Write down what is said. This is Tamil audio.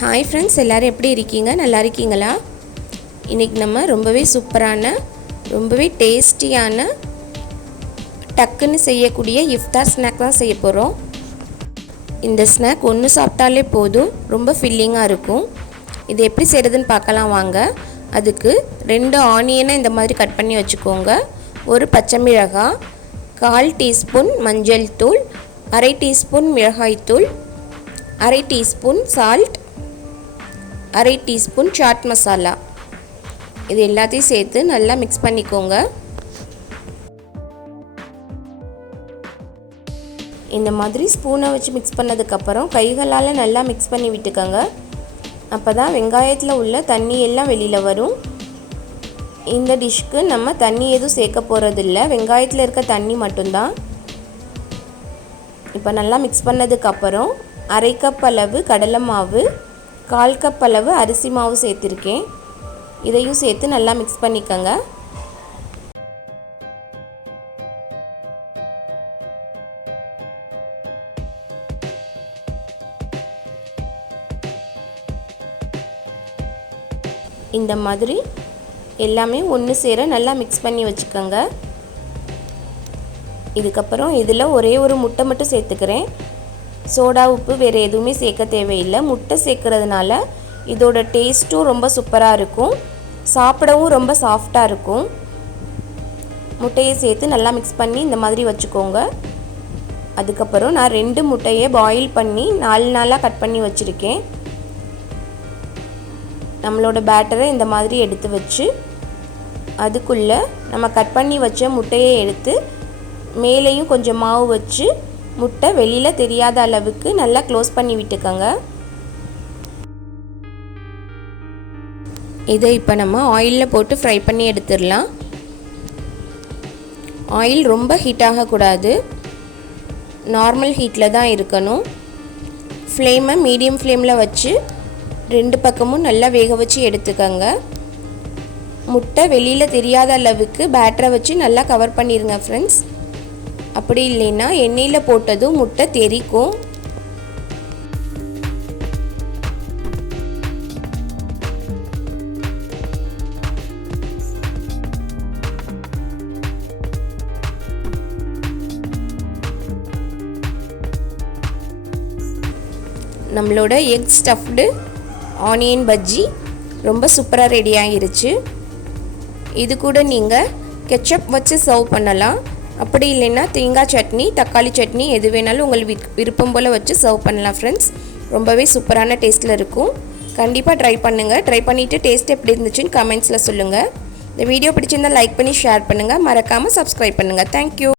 ஹாய் ஃப்ரெண்ட்ஸ், எல்லோரும் எப்படி இருக்கீங்க? நல்லா இருக்கீங்களா? இன்றைக்கி நம்ம ரொம்பவே சூப்பரான, ரொம்பவே டேஸ்டியான, டக்குன்னு செய்யக்கூடிய இஃப்தார் ஸ்நாக் தான் செய்ய போகிறோம். இந்த ஸ்நாக் ஒன்று சாப்பிட்டாலே போதும், ரொம்ப ஃபில்லிங்காக இருக்கும். இது எப்படி செய்கிறதுன்னு பார்க்கலாம் வாங்க. அதுக்கு 2 ஆனியனை இந்த மாதிரி கட் பண்ணி வச்சுக்கோங்க. ஒரு பச்சை மிளகாய், 1/4 டீஸ்பூன் மஞ்சள் தூள், 1/2 டீஸ்பூன் மிளகாய்த்தூள், 1/2 teaspoon salt, 1/2 teaspoon chaat masala. இது எல்லாத்தையும் சேர்த்து நல்லா மிக்ஸ் பண்ணிக்கோங்க. இந்த மாதிரி ஸ்பூனை வச்சு மிக்ஸ் பண்ணதுக்கப்புறம் கைகளால் நல்லா மிக்ஸ் பண்ணி விட்டுக்கோங்க. அப்போ தான் வெங்காயத்தில் உள்ள தண்ணி எல்லாம் வெளியில் வரும். இந்த டிஷ்க்கு நம்ம தண்ணி எதுவும் சேர்க்க போகிறதில்ல, வெங்காயத்தில் இருக்க தண்ணி மட்டும்தான். இப்போ நல்லா மிக்ஸ் பண்ணதுக்கப்புறம் 1/2 கப் அளவு கடலை மாவு, 1/4 கப் அளவு அரிசி மாவு சேர்த்துருக்கேன். இதையும் சேர்த்து நல்லா மிக்ஸ் பண்ணிக்கோங்க. இந்த மாதிரி எல்லாமே ஒன்று சேர நல்லா மிக்ஸ் பண்ணி வச்சுக்கோங்க. இதுக்கப்புறம் இதில் ஒரே ஒரு முட்டை மட்டும் சேர்த்துக்கிறேன். சோடா உப்பு வேறு எதுவுமே சேர்க்க தேவையில்லை. முட்டை சேர்க்குறதுனால இதோட டேஸ்ட்டும் ரொம்ப சூப்பராக இருக்கும், சாப்பிடவும் ரொம்ப சாஃப்டாக இருக்கும். முட்டையை சேர்த்து நல்லா மிக்ஸ் பண்ணி இந்த மாதிரி வச்சுக்கோங்க. அதுக்கப்புறம் நான் 2 முட்டையை பாயில் பண்ணி 4 நாளாக கட் பண்ணி வச்சுருக்கேன். நம்மளோட பேட்டரை இந்த மாதிரி எடுத்து வச்சு அதுக்குள்ளே நம்ம கட் பண்ணி வச்ச முட்டையை எடுத்து மேலேயும் கொஞ்சம் மாவு வச்சு முட்டை வெளியில் தெரியாத அளவுக்கு நல்லா க்ளோஸ் பண்ணி விட்டுக்கோங்க. இதை இப்போ நம்ம ஆயிலில் போட்டு ஃப்ரை பண்ணி எடுத்துடலாம். ஆயில் ரொம்ப ஹீட் ஆகக்கூடாது, நார்மல் ஹீட்டில் தான் இருக்கணும். ஃப்ளேமை மீடியம் ஃப்ளேமில் வச்சு 2 பக்கமும் நல்லா வேக வச்சு எடுத்துக்கோங்க. முட்டை வெளியில் தெரியாத அளவுக்கு பேட்டரை வச்சு நல்லா கவர் பண்ணிடுங்க ஃப்ரெண்ட்ஸ். அப்படி இல்லைன்னா எண்ணெயில் போட்டதும் முட்டை தெறிக்கும். நம்மளோட எக் ஸ்டஃப்டு ஆனியன் பஜ்ஜி ரொம்ப சூப்பராக ரெடி ஆகிருச்சு. இது கூட நீங்கள் கெச்சப் வச்சு சர்வ் பண்ணலாம். அப்படி இல்லைன்னா தேங்காய் சட்னி, தக்காளி சட்னி எது வேணாலும் உங்களுக்கு விருப்பம் போல் வச்சு சர்வ் பண்ணலாம் ஃப்ரெண்ட்ஸ். ரொம்பவே சூப்பரான டேஸ்ட்டில் இருக்கும். கண்டிப்பாக ட்ரை பண்ணுங்கள். ட்ரை பண்ணிவிட்டு டேஸ்ட் எப்படி இருந்துச்சுன்னு கமெண்ட்ஸில் சொல்லுங்கள். இந்த வீடியோ பிடிச்சிருந்தால் லைக் பண்ணி ஷேர் பண்ணுங்கள். மறக்காமல் சப்ஸ்கிரைப் பண்ணுங்கள். தேங்க்யூ.